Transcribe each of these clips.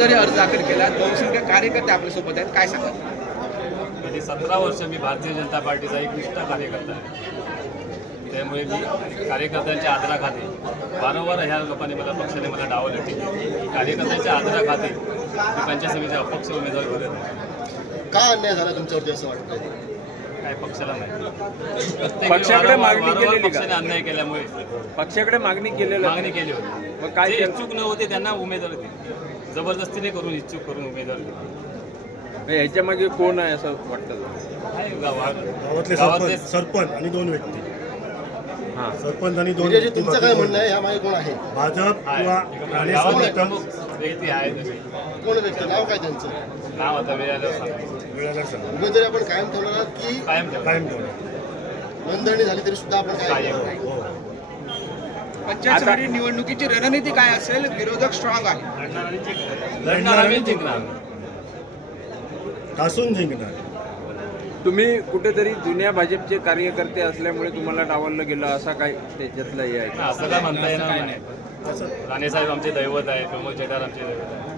जरी अर्ज दाखल केला, बहुसंख्य कार्यकर्ते आपल्यासोबत आहेत, काय सांगाल? गेली 17 वर्ष मी भारतीय जनता पार्टीचा एक निष्ठ कार्यकर्ता आहे. त्यामुळे मी कार्यकर्त्यांच्या आदराखाते वारंवार ह्या लोकांनी पक्षाने मला डावललं केली. कार्यकर्त्यांच्या आदराखाते मी पंचायत समितीचा अपक्ष उमेदवार करत आहे. का अन्याय झाला तुमच्यावरती असं वाटतं? काय पक्षाला माहिती. पक्षाकडे मागणी केलेली का? पक्षाने अन्याय केल्यामुळे पक्षाकडे मागणी केली होती. मग काय जे इच्छुक न होते त्यांना उमेदवार दिले. जबरदस्तीने करून इच्छुक करून उमेदवार दिले. ह्याच्या मागे कोण आहे असं वाटतं? गावातले सरपंच आणि 2 व्यक्ती. हां, सरपंच आणि 2 म्हणजे तुमचं काय म्हणणं आहे, यामागे कोण आहे? भाजप किंवा राणे गावातले सावंत प्रमुख व्यक्ती आहेत तसे. कोण व्यक्ती, नाव काय त्यांचं? नाव आता वेळाला सांगायचं. वेळाला सांगा. उमेदवारी आपण कायम ठेवणार आहात की कायम ठेवा. कायम ठेवणार. नोंदणी झाली तरी सुद्धा आपण कायम. हो. पंचायत समिती निवडणुकीची रणनीती काय असेल? विरोधक स्ट्रॉंग आहे. लढणार आम्ही जिंकणार. ठासून जिंकणार. तुम्ही कुठेतरी जुन्या भाजपचे कार्यकर्ते असल्यामुळे तुम्हाला डावललं गेलं असा काय त्याच्यातलं हे आहे? असं काय म्हणता येणार नाही. राणेसाहेब आमचे दैवत आहे, प्रमोद चेटार आमचे दैवत आहे.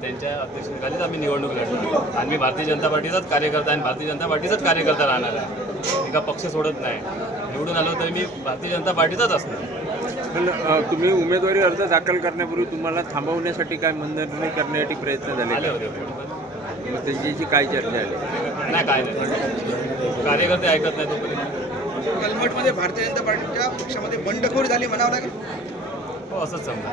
त्यांच्या अध्यक्षतेखालीच आम्ही निवडणूक लढलो आणि मी भारतीय जनता पार्टीचाच कार्यकर्ता आणि भारतीय जनता पार्टीचाच कार्यकर्ता राहणार आहे. एका पक्ष सोडत नाही. निवडून आलो तरी मी भारतीय जनता पार्टीचाच असणार. पण तुम्ही उमेदवारी अर्ज दाखल करण्यापूर्वी तुम्हाला थांबवण्यासाठी काय मनधरणी करण्यासाठी प्रयत्न आले झाले? होते. मग त्याची काय चर्चा झाली? नाही काय नाही. कार्यकर्ते ऐकत नाही तोपर्यंत. कलमठमध्ये भारतीय जनता पार्टीच्या पक्षामध्ये बंडखोरी झाली म्हणावं लागेल. हो असंच समजा.